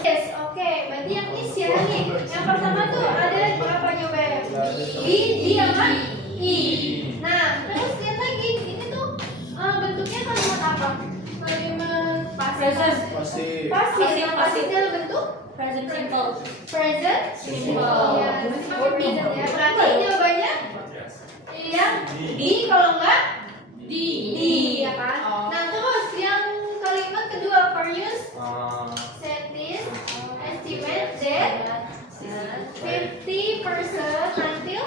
Yes, oke. Berarti yang is ya nih. Yang pertama tuh ada berapa jawabannya? Di apa? I. Nah, terus lihat lagi. Ini tuh bentuknya kalimat apa? Kalimat Present. Pasif. pasif. Yang pasif dalam bentuk Present simple. present simple. Ya, berarti pakai present ya. Berarti jawabannya yang di kalau enggak di ya kan? Nah, terus yang kalimat kedua various scientists estimate that 50% until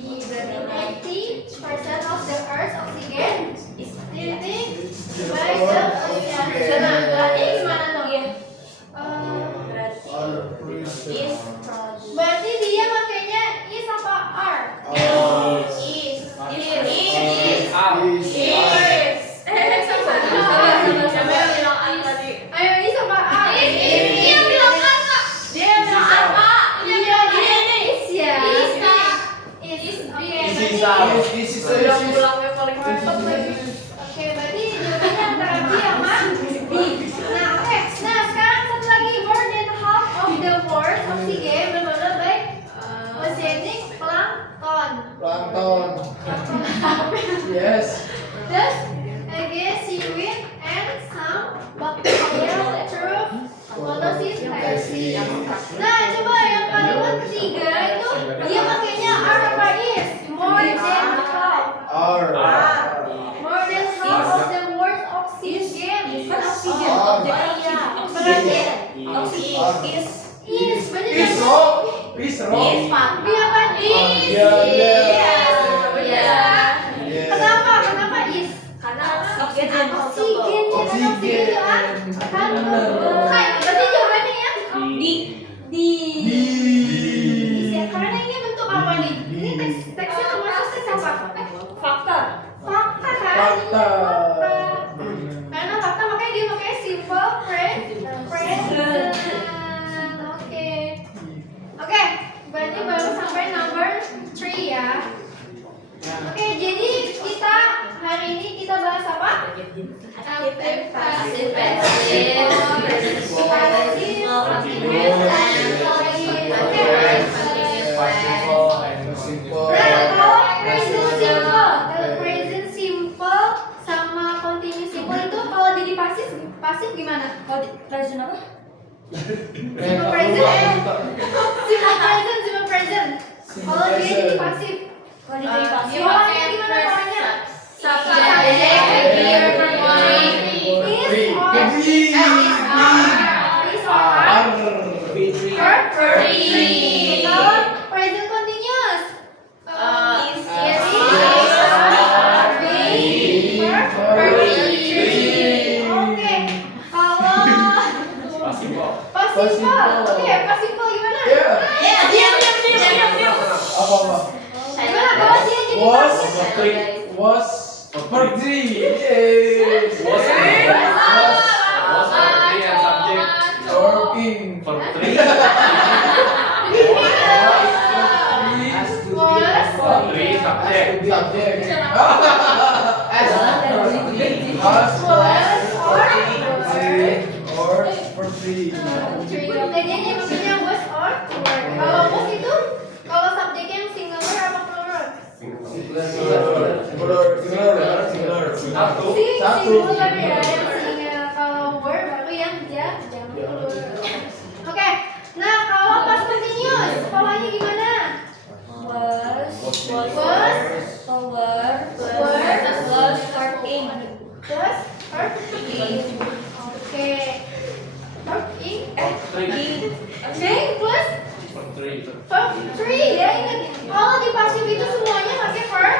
berarti 80% of the Earth's oxygen is living by the ocean. Nah, berarti gimana dong ya? Berarti dia makanya is apa are? Is. Ayo is apa are? Dia bilang apa? Dia bilang apa? Iya dia is ya. Is. Oke. Oke, berarti jawabannya antara B sama D. Nah, oke. Nah, sekarang satu lagi. More than half of the world's oxygen berasal by oceanic plankton. Plankton. Yes. Thus, again, seaweed and some bacteria through photosynthesis. Nah, coba yang kalimat ketiga itu dia pakainya are apa is? More than half. R. More than half of the world's oxygen. Kan oksigen Oh. objeknya. Berarti Oksigen is. Berarti Is kan wrong. Is wrong. B apa is? Iya, iya. Benar. Kenapa? Kenapa is? karena oksigen. Oksigen ya kan oksigen kan berarti jawabannya ya di ya, karena ini bentuk apa nih? Ini teksnya termasuk teks apa? Fakta. Fakta kan? Fakta. Active, passive, Passive, continuous, Participle and simple. Nah, kalau present simple, present simple sama continuous simple itu kalau jadi pasif, pasif gimana? Kalau present apa? Simple present, simple present. Kalau dia jadi pasif, Kalau jadi pasif. polanya gimana polanya? Subject, here, performing. Is or Free. is or Free. kalau present continuous, Is, yes, Oke, kalau Possible. possible, oke, possible gimana? Apa? Gimana kalau dia jadi Was pasif? was for three. Yes. Was for three and subject. Working. For three. For three subject. Subject. Or for three. Oke, dia nyebutnya was or were. Kalau was itu, kalau subjeknya yang singular apa plural? Singular. Satu. Singular ya, yang singular. Kalau were baru yang jamak plural. Oke, nah kalau past continuous, polanya gimana? Was, Was, were, working. plus, working. Oke, working. Three. Oke, plus For three. verb three ya, ingat. Kalau di pasif itu semuanya pakai verb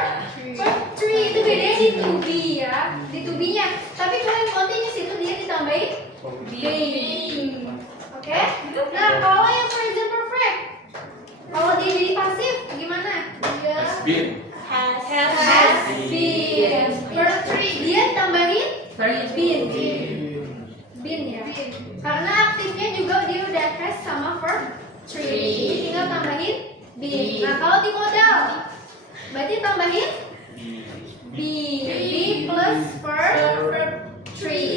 three. Itu bedanya di to be ya, di to be-nya. Tapi kalau yang continuous itu dia ditambahin being. Oke? Nah, kalau yang present perfect, kalau dia jadi pasif gimana? Dia Has been. has been. Verb three dia tambahin been. Been ya. Karena aktifnya juga dia udah has sama verb three. Tinggal tambahin been. Nah, kalau di modal berarti tambahin be plus verb three.